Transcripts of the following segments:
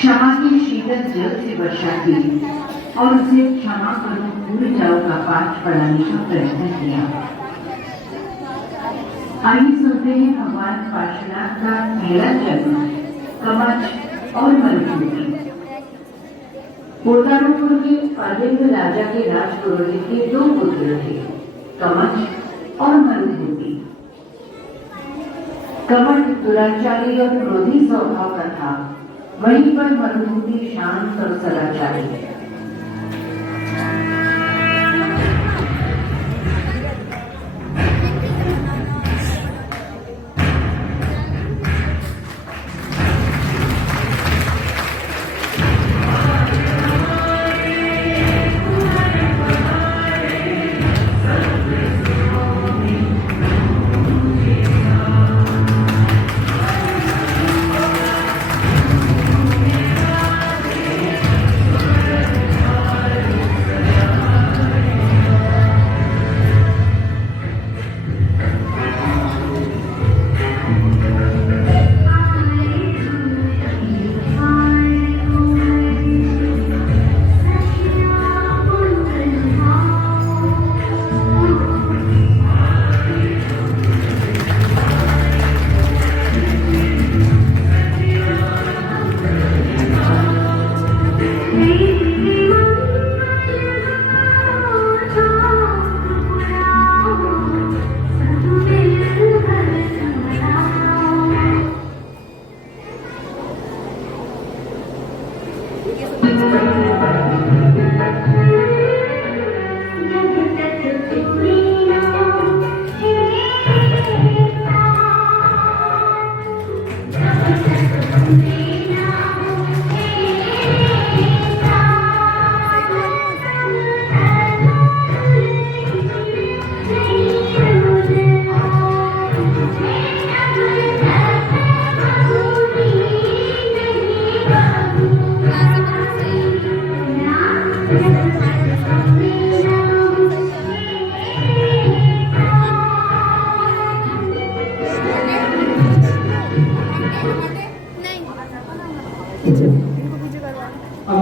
क्षमा की शीतल जल से वर्षा की और उसे क्षमा करो भूल जाओ का पाठ पढ़ाने का प्रयत्न किया। आइए सुनते हैं भगवान पार्श्वनाथ का पहला जन्म, कवच और मरुभूमि। पोतारुपुर के पालिंग राजा के राजपुरोहित के दो पुत्र थे, कवच और मरुभूमि। कवच दुराचारी और क्रोधी स्वभाव का था, वहीं पर मरुभूमि शांत और सदाचारी है।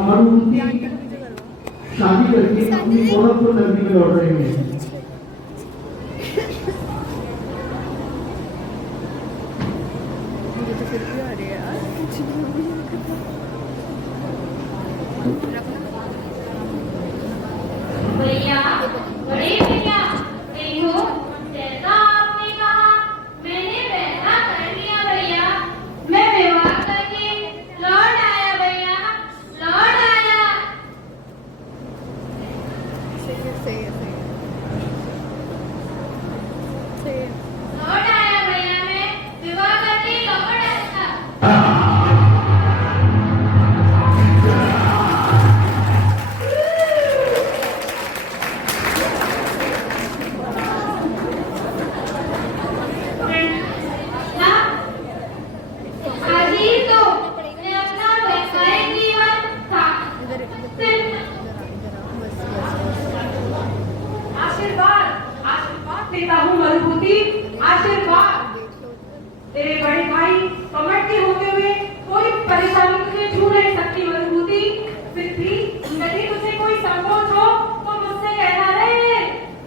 मरुभूमि शादी करके अपनी औरत को नगरी में लौट रहे हैं। भैया, बड़े भैया, देखो जैसा आपने कहा मैंने वैसा कर लिया भैया। मैं विवाह करके लौट आया भैया, लौट आया। लौट आया भैया, मैं विवाह करके लौट आया। देता हूँ मरुभूमि, आशीर्वाद। तेरे बड़े भाई कमट के होते हुए कोई परेशानी तुझे छू नहीं सकती मरुभूमि। फिर भी यदि तुझे कोई संकोच हो तो मुझसे कहना रहे।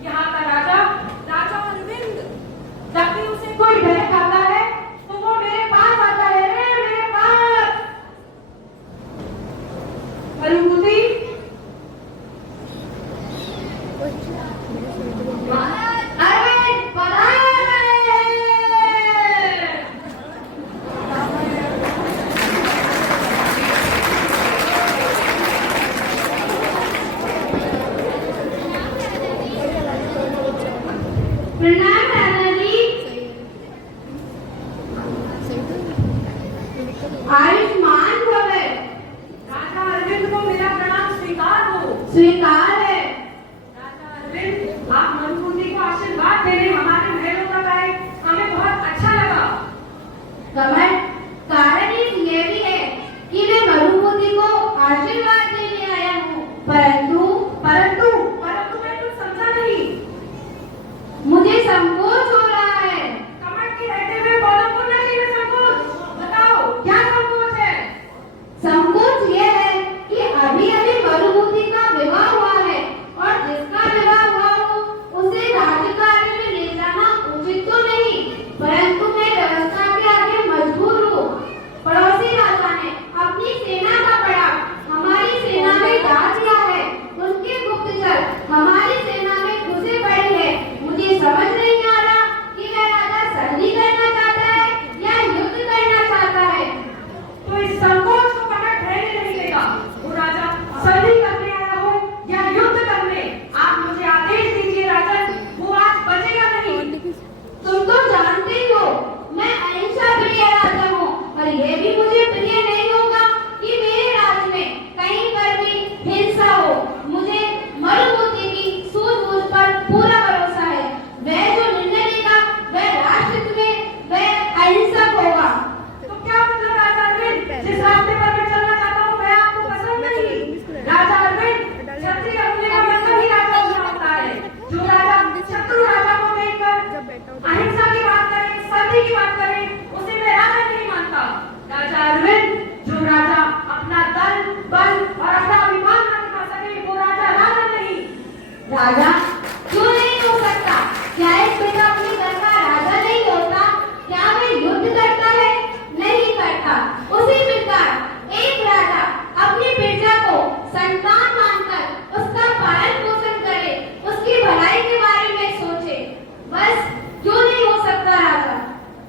यहाँ का राजा अरविंद, जब भी उसे कोई भय खाता है तो वो मेरे पास आता है रे, मेरे पास। मरुभूमि प्रणाम दादा जी। आयुष्मान भव। राजा अरविंद को मेरा प्रणाम स्वीकार हो। स्वीकार है। राजा अरविंद, आप मरुभूमि को आशीर्वाद देने हमारे महलों तक आए, हमें बहुत अच्छा लगा। कमल, कारण ये भी है कि मैं मरुभूमि को आशीर्वाद देने आया हूँ, परंतु परंतु मैं कुछ समझा नहीं। मुझे संकोच हो रहा है। कमट की रहते हुए बौलों को नहीं में संकोच। बताओ क्या संकोच है? संकोच बल और अपना अभिमान न दिखा सके वो राजा राजा नहीं। राजा क्यों नहीं हो सकता? क्या एक बेटा अपने घर का राजा नहीं होता? क्या वे युद्ध करता है? नहीं करता। उसी प्रकार एक राजा अपनी प्रजा को संतान मानकर उसका पालन पोषण करे, उसकी भलाई के बारे में सोचे। बस क्यों नहीं हो सकता राजा?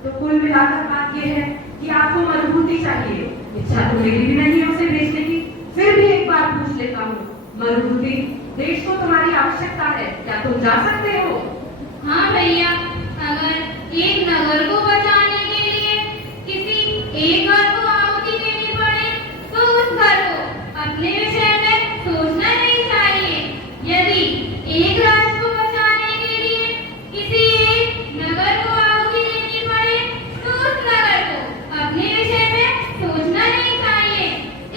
तो कुल मिलाकर बात यह है कि आपको मजबूती चाहिए। इच्छा तो मेरी भी नहीं है उसे भेजने की। फिर भी एक बात पूछ लेता हूँ, मजबूती देश को तुम्हारी आवश्यकता है, क्या तुम जा सकते हो? हाँ भैया, अगर एक नगर को बचाने के लिए किसी एक घर को आहुति देनी पड़े तो उस घर को अपने विषय में सोचना नहीं चाहिए। यदि एक राष्ट्र को बचाने के लिए किसी एक नगर को आहुति देनी पड़े तो उस नगर को अपने विषय में सोचना नहीं चाहिए।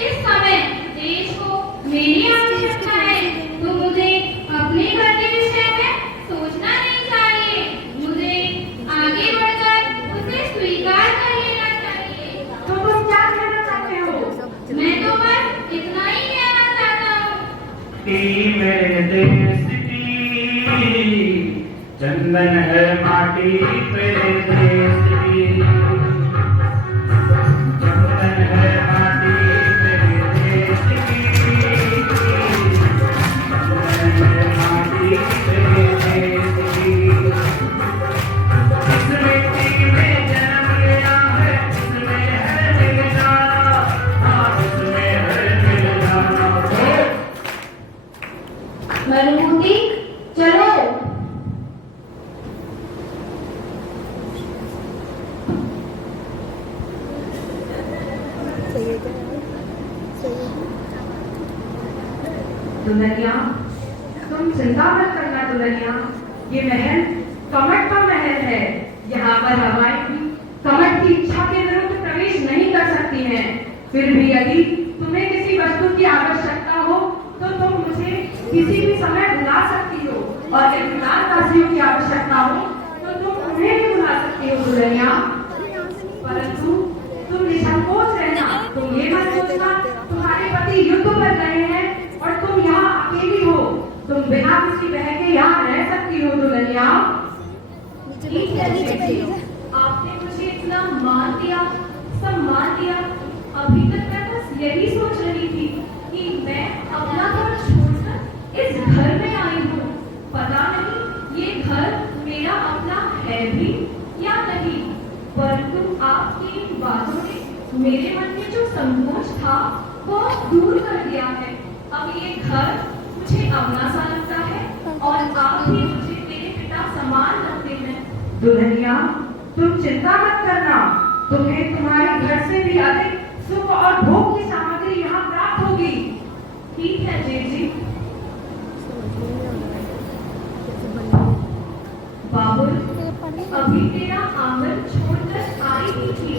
इस समय देश को मेरी आवश्यकता है तो मुझे अपने घर के विषय में सोचना नहीं चाहिए। मुझे आगे बढ़कर उसे स्वीकार कर लेना चाहिए। तो तुम क्या कहना चाहते हो? मैं तो बस इतना ही कहना चाहता हूँ कि मेरे देश की चंदन है माटी मेरे देश की, चंदन है माटी मेरे देश की, चंदन है माटी मेरे देश की। इस मिट्टी में जन्म लिया है, इसमें है मिल जाना, हाँ इसमें है मिल जाना। मरुभूति चलो। दुल्हनिया, तुम चिंता मत करना दुल्हनिया, ये महल कमट का महल है। यहाँ पर हवाएं भी कमट की इच्छा के विरुद्ध प्रवेश नहीं कर सकती हैं। फिर भी यदि तुम्हें किसी वस्तु की आवश्यकता हो तो तुम मुझे किसी भी समय बुला सकती हो, और यदि दासियों की आवश्यकता हो तो तुम उन्हें भी बुला सकती हो दुल्हनिया। परंतु तुम निसंकोच रहना, तुम ये मत सोचना तुम्हारे पति युद्ध कर रहे हैं और तुम यहाँ अकेली हो। तुम बिना किसी बह के यहाँ रह सकती हो दुल्हनिया। ठीक है बेटे, आपने मुझे इतना मान दिया, सम्मान दिया। अभी तक मैं बस यही सोच रही थी कि मैं अपना घर छोड़कर इस घर में आई हूँ। पता नहीं ये घर मेरा अपना है भी या नहीं, परंतु आपकी इन बातों ने मेरे मन में जो संकोच था वो दूर कर दिया है। अब ये घर मुझे अपना सा लगता है और आप भी मुझे मेरे पिता समान लगते हैं। दुल्हनिया, तुम चिंता मत करना, तुम्हें तुम्हारे घर से भी अधिक सुख और भोग की सामग्री यहाँ प्राप्त होगी। ठीक है जेठ जी। बाबुल, अभी तेरा आंगन छोड़कर आई ही थी,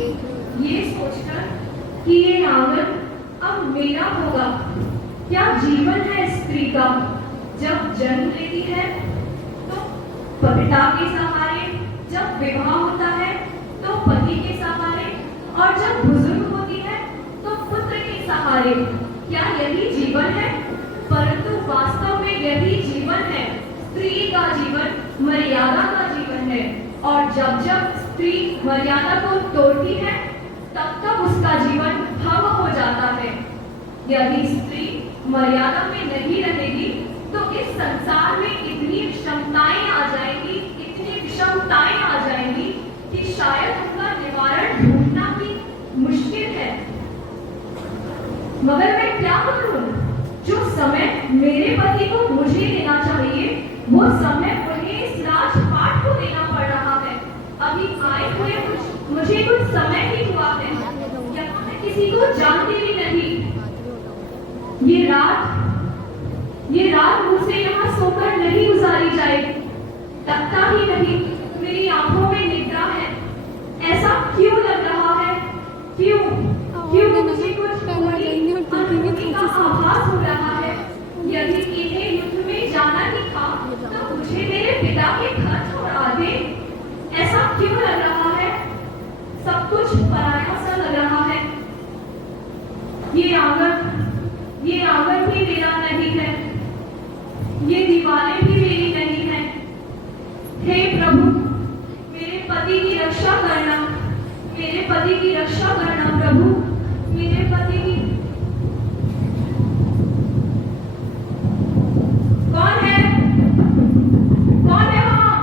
ये सोचकर कि ये आंगन अब मेरा होगा। क्या जीवन है स्त्री का? जब जन्म लेती है तो पिता के सहारे, जब विवाह होता है तो पति के सहारे, और जब बुजुर्ग होती है तो पुत्र के सहारे। क्या यही जीवन है? परंतु वास्तव में यही जीवन है। स्त्री का जीवन मर्यादा का जीवन है, और जब जब स्त्री मर्यादा को तोड़ती है तब तब उसका जीवन भंग हो जाता है। यदि स्त्री मर्यादा में नहीं रहेगी तो इस संसार में इतनी विषमताएं आ जाएंगी, इतनी विषमताएं आ जाएंगी कि शायद उनका निवारण ढूंढना भी मुश्किल है। मगर मैं क्या करूं? जो समय मेरे पति को मुझे देना चाहिए वो समय उन्हें इस राजपाट को देना पड़ रहा है। अभी आए हुए मुझे कुछ समय ही हुआ है, यहाँ मैं किसी को जानती भी नहीं। ये रात मुझसे यहाँ सोकर नहीं गुजारी जाएगी, लगता ही नहीं मेरी आंखों में निद्रा है। ऐसा क्यों लग रहा है? क्यों मुझे कुछ अनुभूति का आभास हो रहा है। यदि इन्हें युद्ध में जाना ही था तो मुझे मेरे पिता के घर छोड़ा दे। ऐसा क्यों लग रहा है? सब कुछ पराया सा लग रहा है। ये आंगन ये आंगन भी मेरा नहीं है, ये दीवारें भी मेरी नहीं है। हे प्रभु, मेरे पति की रक्षा करना, मेरे पति की रक्षा करना प्रभु, मेरे पति की। कौन है? कौन है वहां?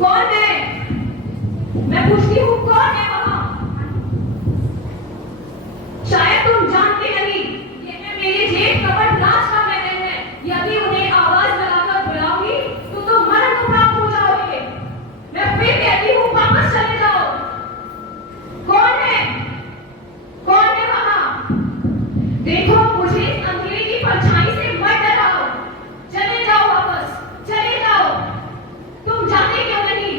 कौन है? मैं पूछती हूँ, कौन है वहां? शायद तुम जानते नहीं, ये है मेरे जेठ कपट राज का महल है। यदि उन्हें आवाज लगाकर बुलाऊंगी तो तुम मरण को प्राप्त हो जाओगे। मैं फिर कहती हूँ, वापस चले जाओ। कौन है? कौन है वहां? देखो, मुझे इस अंधेरे की परछाई से मत डराओ। चले जाओ, वापस चले जाओ। तुम जाते क्यों नहीं?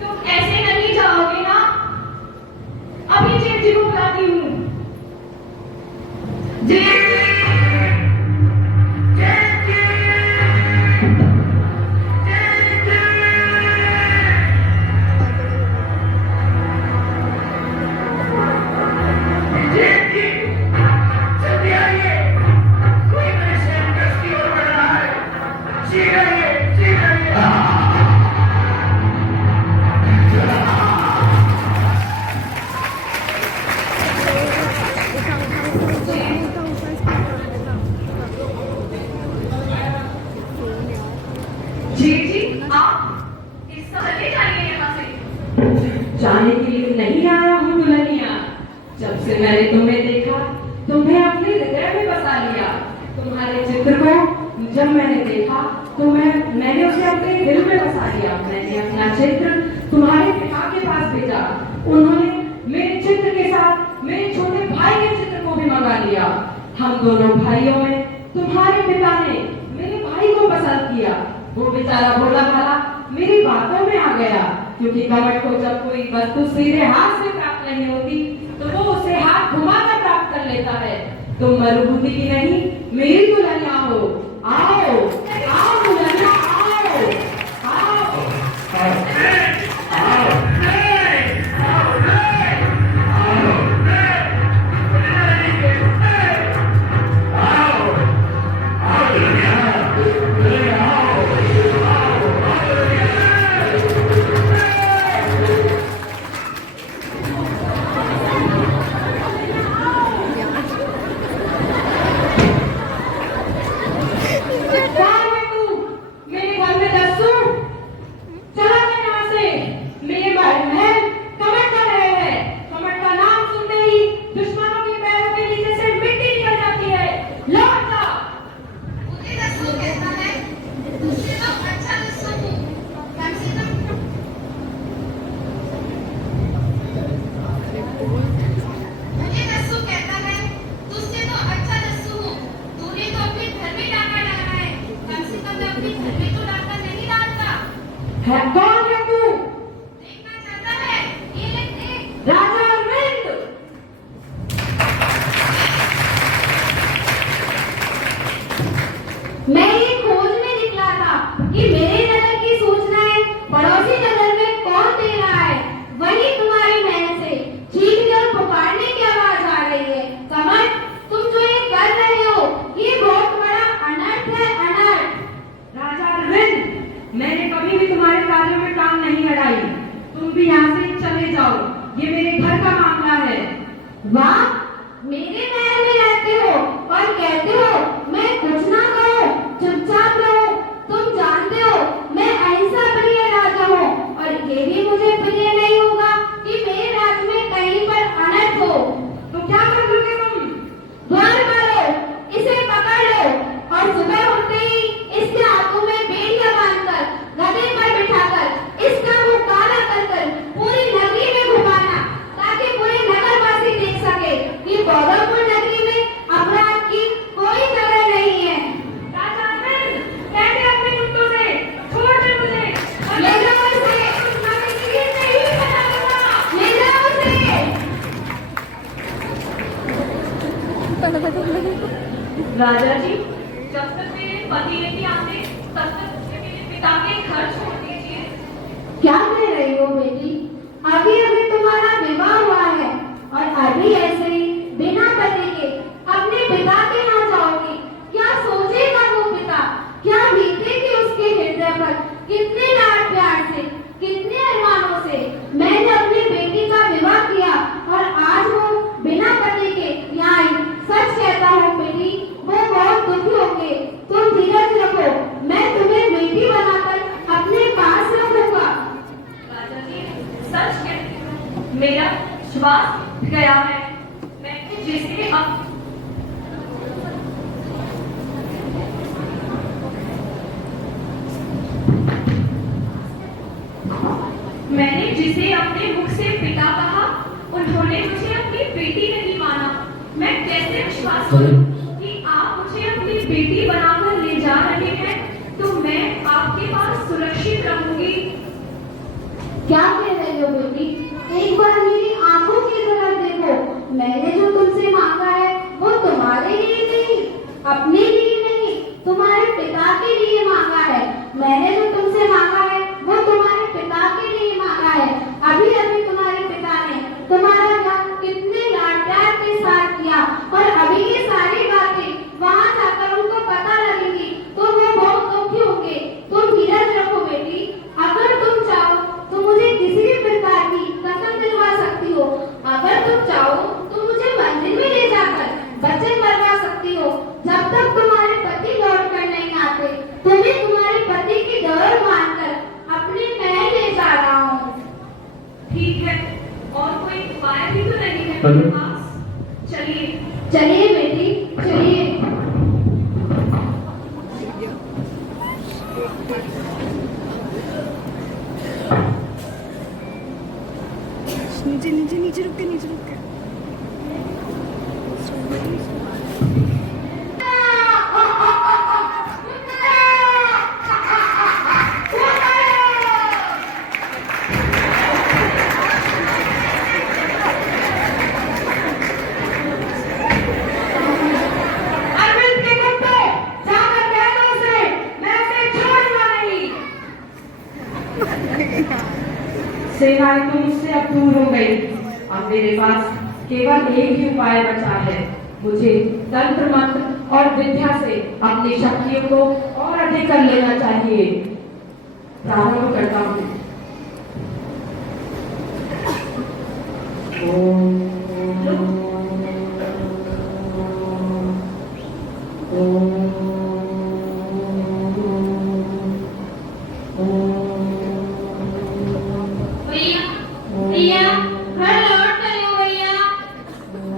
तुम ऐसे नहीं जाओगे ना? अभी जेठ जी को बुलाती हूँ। जेठ जाने के लिए नहीं आया हूँ दुल्हनिया। जब से मैंने तुम्हें देखा, तुम्हें अपने हृदय में बसा लिया। तुम्हारे चित्र को जब मैंने देखा तो मैंने उसे अपने दिल में बसा लिया। मैंने अपना चित्र तुम्हारे पिता के पास भेजा। उन्होंने मेरे चित्र के साथ मेरे छोटे भाई के चित्र को भी मंगा लिया। हम दोनों भाइयों में तुम्हारे पिता ने मेरे भाई को पसंद किया। वो बेचारा भोला भाला मेरी बातों में आ गया, क्योंकि कमट को जब कोई वस्तु सीधे हाथ से प्राप्त नहीं होती तो वो उसे हाथ घुमाकर प्राप्त कर लेता है। तुम मरुभूमि की नहीं, मेरी दुल्हनिया हो। आओ आओ दुल्हनिया, आओ आओ। कौन है तू? देखना चाहता है? ये देख। राजा अरविंद। मैं ये खोजने निकला था कि मेरे नगर की सूचनाएं पड़ोसी नगर में कौन दे रहा है। वही तुम्हारी महल से चीखने और पुकारने की आवाज आ रही है। कमल, तुम जो ये कर रहे हो, ये बहुत बड़ा अनर्थ है, अनर्थ। राजा अरविंद, मैंने कभी भी तुम्हारे कार्यों में काम नहीं लड़ाई। तुम भी यहाँ से चले जाओ, ये मेरे घर का मामला है। वाह, मेरे महल में रहते हो और कहते हो मैं कुछ ना करो, चुपचाप रहो। तुम जानते हो मैं अहिंसा प्रिय राजा हूँ और ये भी मुझे प्रिय नहीं होगा कि मेरे राज्य में कहीं पर अनर्थ हो। तो क्या कर लोगे तुम? द्वार मारो, इसे पकड़ लो और सुबह उठते ही इसके हाथों में बेड़ियां बांधकर गधे पर बिठाकर इसका मुंह काला कर पूरी नगरी में घुमाना, ताकि पूरे नगरवासी देख सके कि गौरवपुर नगरी में अपराध की कोई जगह नहीं है। राजा अरविंद, कहते अपने कुत्तों से छोड़ दे मुझे। ले जाओ इसे, ये नहीं पता लगा। ले जाओ इसे। राजा जी, जब तक मेरे पति नहीं आते तब तक मुझे मेरे पिता के घर छोड़ दीजिए। क्या कह रही हो बेटी? अभी अभी तुम्हारा विवाह हुआ है और अभी ऐसे ही बिना पति के अपने विश्वास गया है। मैं जिसे अब मैंने जिसे अपने मुख से पिता कहा, उन्होंने मुझे अपनी बेटी नहीं माना। मैं कैसे विश्वास करूं कि आप मुझे अपनी बेटी बनाकर ले जा रहे हैं, तो मैं आपके पास सुरक्षित रहूंगी। क्या कह रही हो बेटी? एक बार मेरी आंखों की तरफ देखो। मैंने जो तुमसे मांगा है वो तुम्हारे लिए नहीं, अपने लिए नहीं, तुम्हारे पिता के लिए मांगा है। मैंने जो तुमसे मांगा है वो तुम्हारे पिता के लिए मांगा है। अभी अभी तुम्हारे पिता ने तुम्हारा विवाह कितने लाड प्यार के साथ किया, और अभी ये सारी बातें वहाँ जाकर उनको पता लगेगी तो वो बहुत दुखी होंगे। तुम धीरज रखो बेटी। अगर तुम चाहो तो मुझे किसी भी प्रकार की कसम दिलवा सकती हो। अगर तुम चाहो तो मुझे मंदिर में ले जाकर वचन करवा सकती हो। जब तक तुम्हारे पति लौट कर नहीं आते, तुम्हें तुम्हारे पति की डर मानकर अपने महल ले जा रहा हूँ। ठीक है, और कोई उपाय भी तो नहीं है मेरे पास। चलिए चलिए बेटी, चलिए। नीचे नीचे नीचे रुक के नीचे रुक के अरविंद के कुत्ते, जाकर कह दो उसे, मैं उसे छोड़ूंगा नहीं। सेनाएं तो मुझसे अब दूर हो गई। अब मेरे पास केवल एक ही उपाय बचा है। मुझे तंत्र मंत्र और विद्या से अपनी शक्तियों को और अधिक कर लेना चाहिए। प्रारंभ करता हूँ। भैया भैया घर लौट चले हो भैया।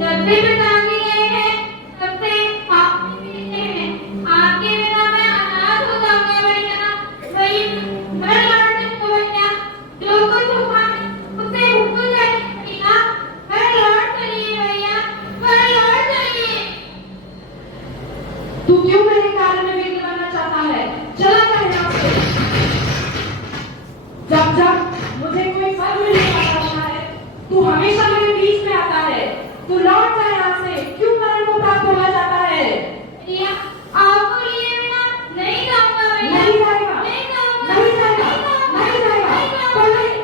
जब से पिताजी गए हैं तब से आप नहीं मिले हैं। आपके बिना मैं अनाथ हो जाऊंगा भैया। भैया घर लौट चले हो भैया। जो कुछ हुआ है उसे भूल जाइए भैया। घर लौट चलिए भैया, घर लौट चलिए। तू क्यों मेरे कार्य में विघ्न बनाना चाहता है? चला जाए यहाँ से। जब जब मुझे कोई फल नहीं आता है, तू हमेशा मेरे बीच में आता है। तू लौट जा यहाँ से। क्यों मरण को प्राप्त होना चाहता है? भैया आपको लिए बिना नहीं जाऊंगा भैया। नहीं जाएगा, नहीं जाऊंगा, नहीं जाएगा, नहीं जाएगा। तो नहीं।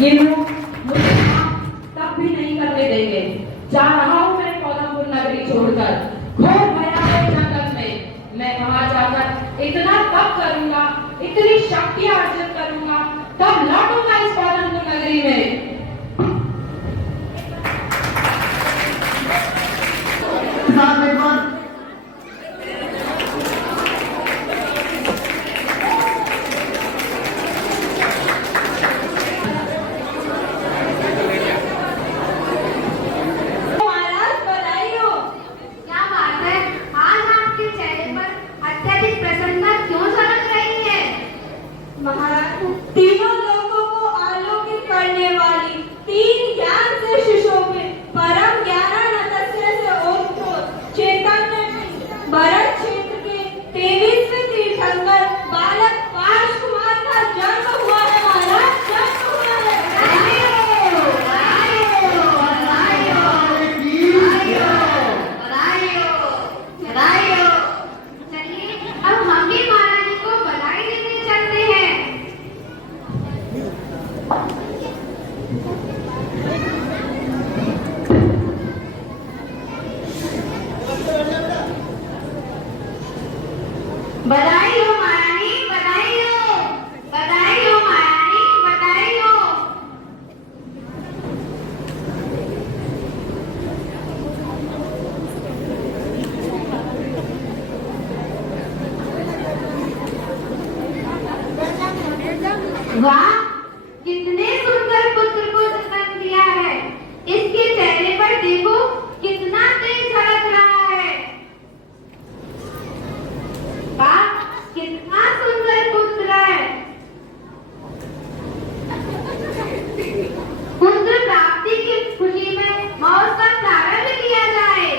ये लोग मुझे काम तब भी नहीं करने देंगे। जा रहा हूँ मैं पौधापुर नगरी छोड़कर घोर भयावह जंगल में। मैं वहां जाकर इतना तप करूंगा, इतनी शक्ति अर्जित करूंगा, तब लौटूंगा इस पौधापुर नगरी में। साथ में एक बार महाराज बधाई हो। क्या बात है, आज आपके चेहरे पर अत्यधिक प्रसन्नता क्यों झलक रही है? महाराज, तीनों लोगों को आलोकित करने वाली तीन ज्ञान से सुशोभित परम ज्ञानानंदस्य से ओतप्रोत चैतन्य भरत क्षेत्र के 23वें तीर्थंकर बालक पार्श कुमार का जन्म हुआ है। महाराज, जन्म हुआ है। चलिए अब हम भी महारानी को बधाई देने चलते हैं। बधाई हो महारानी, बधाई हो, बधाई हो महारानी, बधाई हो। कितने सुंदर पुत्र को जन्म दिया है। इसके चेहरे पर देखो कितना तेज झलक रहा है। वाह, कितना सुंदर पुत्र है। पुत्र प्राप्ति की खुशी में मौज का प्रारंभ किया जाए।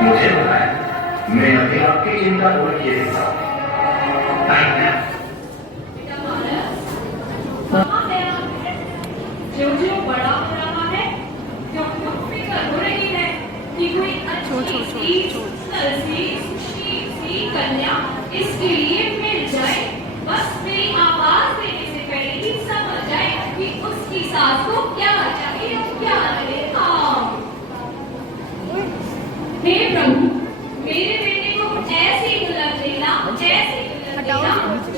मुझे बताएं, मैं अभी आपकी चिंता और किए देता हूँ। जो बड़ा हो रहा है, जो फिक्र हो रही है कि कोई अच्छी सी कन्या इसके लिए मिल जाए। बस मेरी आवाज देने से पहले ही समझ जाए कि उसकी सास को क्या चाहिए और क्या नहीं। हे प्रभु, मेरे बेटे को ऐसी दुल्हन देना,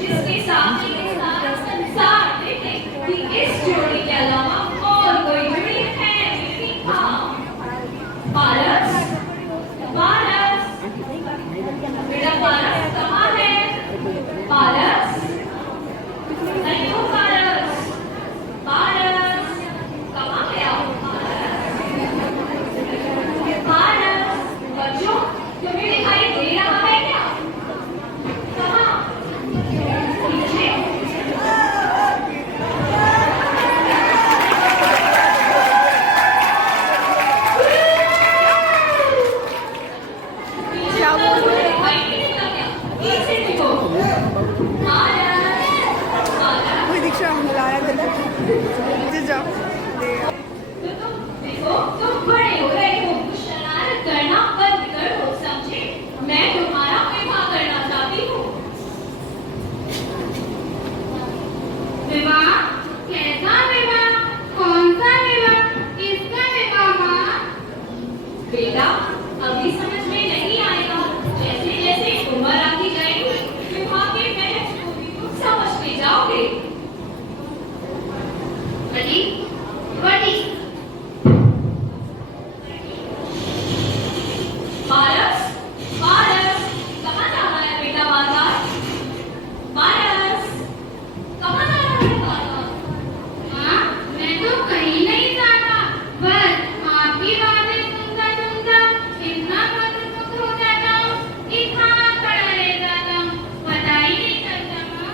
जिसके सामने ये सारा संसार देखे कि इस जोड़ी के अलावा और कोई जोड़ी है नहीं। पारस, पारस, बेटा पारस कहाँ है? पारस, नहीं हो पारस, पारस कहाँ गया? पारस, पारस, बच्चों बेटा अभी समझ में नहीं आएगा, जैसे जैसे उम्र आती जाएगी विवाह के महत्व को भी तुम समझते जाओगे। बड़ी बड़ी पारस, पारस, कहाँ जा रहा है बेटा बाजार? पारस, कहाँ जा रहा है बाजार? हाँ, मैं तो कहीं नहीं जाता, बस आपकी बातें सुनता सुनता इतना मदद हो जाता हूँ कि कहाँ खड़ा रह जाता हूँ, पता ही नहीं चलता। माँ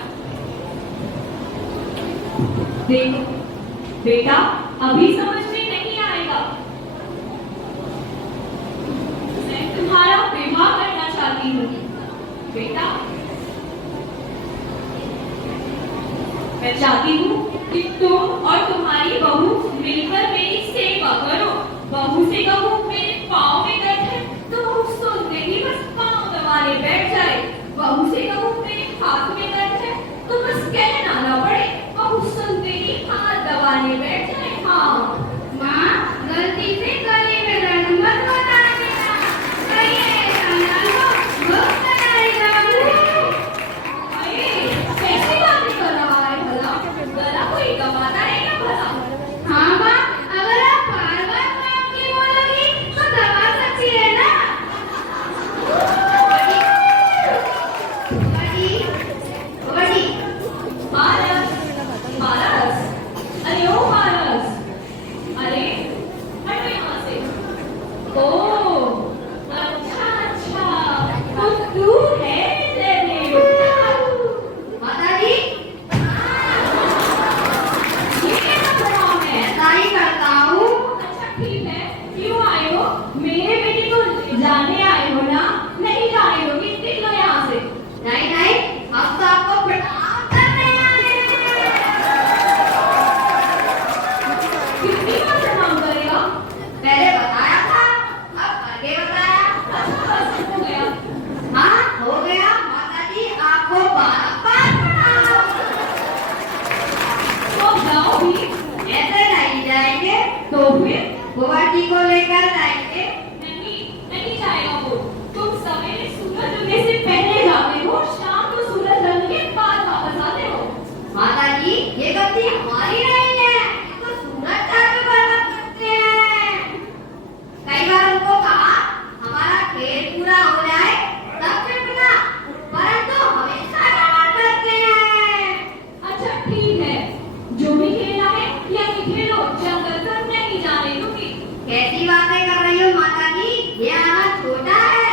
देखो बेटा अभी समझ में नहीं आएगा, मैं तुम्हारा विवाह करना चाहती हूँ। बेटा मैं चाहती हूँ कि तुम और तुम्हारी बहू मिलकर मेरी सेवा करो। बहू से कहूँ मेरे पाँव में दर्द है तो बहू सुनते ही बस पाँव दबाने बैठ जाए। बहू से कहूँ मेरे हाथ में दर्द है तो बस कहना ना पड़े, बहू सुनते ही हाथ दबाने बैठ जाए। हाँ माँ, गलती से गले में दर्द मत बता देना, कहीं ऐसा ना हो बहुत बनाएगा। अरे कैसी बातें कर रहा है भला? गला कोई दबाता है क्या भला? हाँ माँ, अगर आप बार बार नाम की बोलोगी तो दबा सकती है ना। बड़ी बड़ी पारस, पारस, अरे ओ पारस, अरे हटो यहाँ से। ओ अच्छा अच्छा, तो तू है तेरे। माता जी, ये कैसा नाम है? ऐसा ही करता हूँ। अच्छा ठीक है, क्यों आए हो? मेरे बेटे को जाने आए हो ना? नहीं जाने दोगी, निकलो यहाँ से। नहीं नहीं, हम तो आपको प्रणाम करने आए हैं। कितनी बार प्रणाम करेगा? पहले बताया था, अब आगे बताया। अच्छा बस हो गया। हाँ हो गया माता जी, आपको बार-बार प्रणाम। तो जाओ भी, ऐसे नहीं जाएंगे, तो फिर बुआ जी को लेकर जाएंगे। नहीं नहीं जाएगा वो। तुम सवेरे सूरज उगने से पहले जाते हो, शाम को सूरज ढलने के बाद वापस आते हो। माता जी, ये गलती हमारी नहीं है, ये तो सूरज चालू करना करते हैं। कई बार उनको कहा हमारा खेल पूरा हो जाए तब फिरना, परंतु हमेशा गड़बड़ करते हैं। अच्छा ठीक है, जो भी खेलना है यही खेलो, जंगल तक नहीं जाने दूंगी। कैसी बातें कर रही हो माता जी, ये आना छोटा है।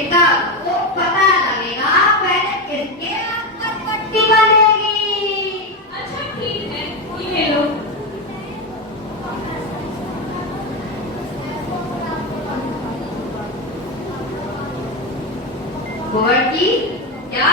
बेटा वो पता लगेगा पहले किसके हाथ पर पट्टी बनेगी। अच्छा ठीक है, ये लो। गोवर्ती क्या